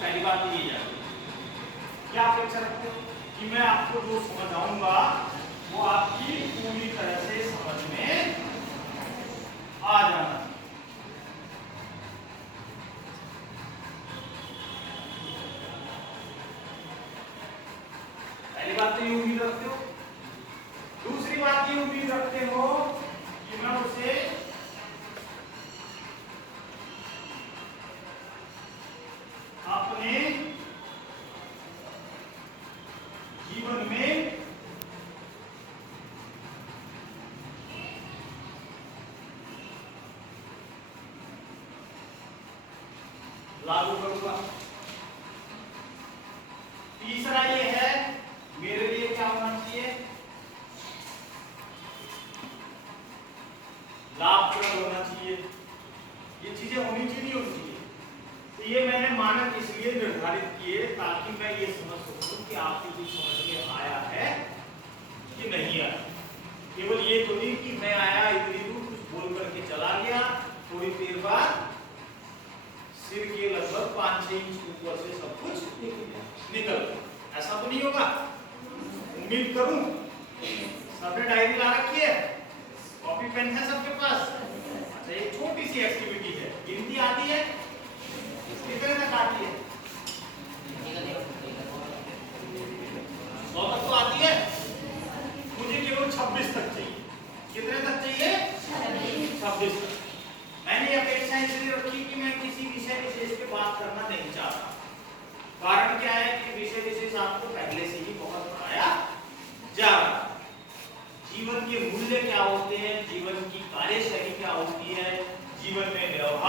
पहली बात तो ये जाती है, क्या अपेक्षा रखते हो कि मैं आपको जो समझाऊंगा वो आपकी पूरी तरह से समझ में आ जाना। पहली बात तो ये उम्मीद रखते हो। दूसरी बात ये उम्मीद रखते हो कि मैं उसे अपने जीवन में लागू करूंगा। तीसरा ये है, मेरे लिए क्या होना चाहिए, लाभप्रद होना चाहिए। ये चीजें होनी चाहिए, नहीं होनी चाहिए। तो ये मैंने मानक इसलिए निर्धारित किए ताकि मैं ये समझ सकूं कि आपकी कुछ समझ में आया है कि नहीं आया। केवल ये तो नहीं कि मैं आया इतनी दूर कुछ बोल करके चला गया, थोड़ी देर बाद सिर के लगभग 5-6 इंच ऊपर से सब कुछ निकल गया, ऐसा तो नहीं होगा। उम्मीद करूं सबने डायरी ला रखी है, कॉपी पेन है सबके पास। अच्छा, एक छोटी सी एक्टिविटी है, गिनती आती है, कितने तक आती है? 100 तक तो आती है, मुझे केवल 26 तक चाहिए। कितने तक चाहिए? 26 तक। मैंने अपेक्षा इसलिए रखी कि मैं किसी विषय विशेष पे बात करना नहीं चाहता। कारण क्या है कि विषय विशेष आपको पहले से ही बहुत पढ़ाया जा रहा है। जीवन के मूल्य क्या होते हैं, जीवन की कार्यशैली क्या होती है, जीवन में व्यवहार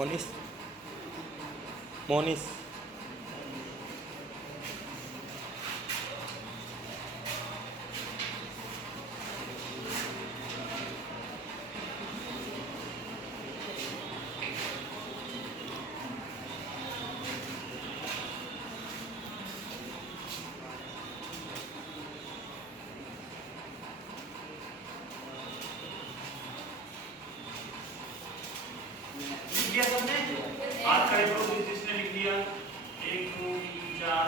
मोनिस मोनिस लिख लिया सबने? हाथ खड़े करो जिसने लिख लिया। 1 2 3 4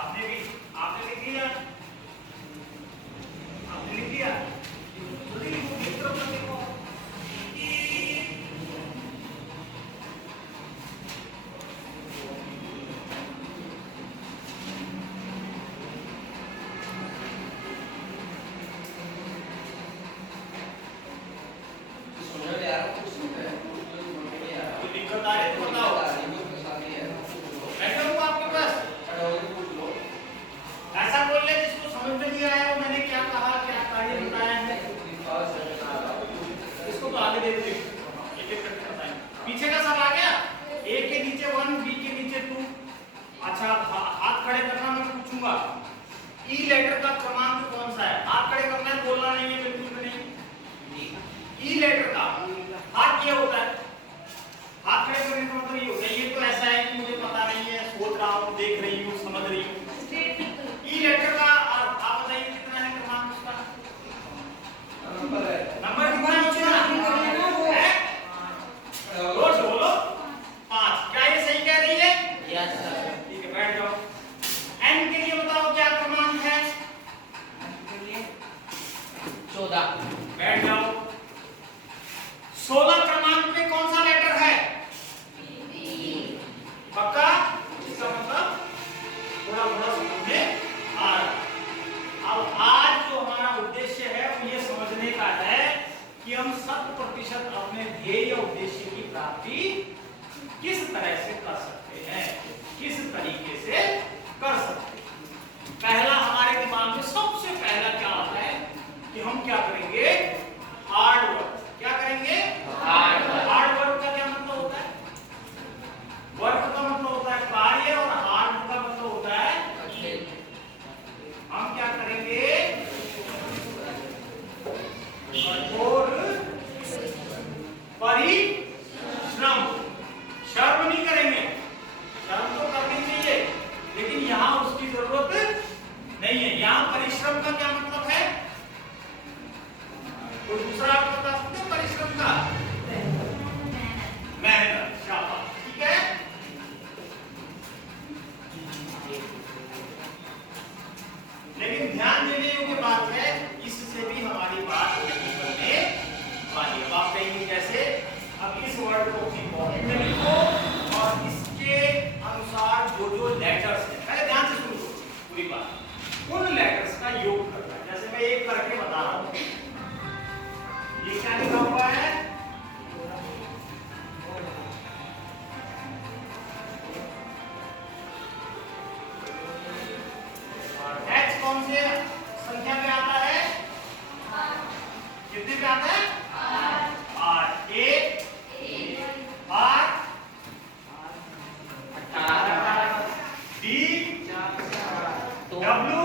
आपने लिख लिया? आपने लिख लिया? जल्दी लिखो, एक तरफ से लिखो। तो दिक्कत आ रही है तो बताओ। बैठा हूँ आपके पास। ऐसा बोल ले जिसको समझ में नहीं आया वो मैंने क्या कहा, क्या कार्य बताया है। इसको तो आगे दे दो, एक-एक करके बताएं। पीछे का सब आ गया? A के नीचे 1, B के नीचे 2। अच्छा, हाथ खड़े करना मैं पूछूंगा। E लेटर का क्रमांक कौन सा है? हाथ खड़े करना है, बोलना नहीं है बिल्कुल भी नहीं। E लेटर का हाथ ये होता है। हाथ खड़े करने का मतलब ये होता है, ये तो ऐसा है कि मुझे पता नहीं है, सोच रहा हूँ, देख रही हूँ, समझ रही हूँ। ई लेटर का आप बताइए कितना है क्रमांक उसका? नंबर कितना है? रोज बोलो 5। क्या ये सही कह रही है? Yes sir. ठीक है, बैठ जाओ। एन के लिए बताओ क्या क्रमांक है? 14। बैठ जाओ। 16 क्रमांक में कौन सा लेटर है? पक्का? इसका मतलब थोड़ा थोड़ा समझ में आ रहा। अब आज जो हमारा उद्देश्य है वो ये समझने का है कि हम 100% अपने ध्येय या उद्देश्य की प्राप्ति किस तरह से कर सकते हैं, किस तरीके से कर सकते हैं। पहला हमारे दिमाग में सबसे पहला क्या आता है कि हम क्या करेंगे? Hard work. क्या करेंगे? Hard work. हार्ड वर्क का क्या मतलब होता है? वर्क का मतलब होता है कार्य और हार्ड का मतलब होता है हम क्या करेंगे? कठोर परिश्रम। शर्म नहीं करेंगे, शर्म तो करनी चाहिए लेकिन यहाँ उसकी जरूरत नहीं है। यहाँ परिश्रम का क्या मतलब है? कोई दूसरा आप बता सकते हो परिश्रम का? मेहनत। शाबाश, ठीक है। लेकिन ध्यान देने योग्य बात है, इससे भी हमारी बात नहीं बनने वाली। अब आप कहेंगे कैसे? अब इस वर्ड को अपनी कॉपी में लिखो और इसके अनुसार जो जो लेटर्स हैं, पहले ध्यान से सुनो पूरी बात। उन लेटर्स का योग करना है। जैसे मैं एक करके बता रहा हूँ। ये क्या लिखा हुआ है? H कौन से संख्या में आता है? कितने पे आता है? 8। A 8 18 D W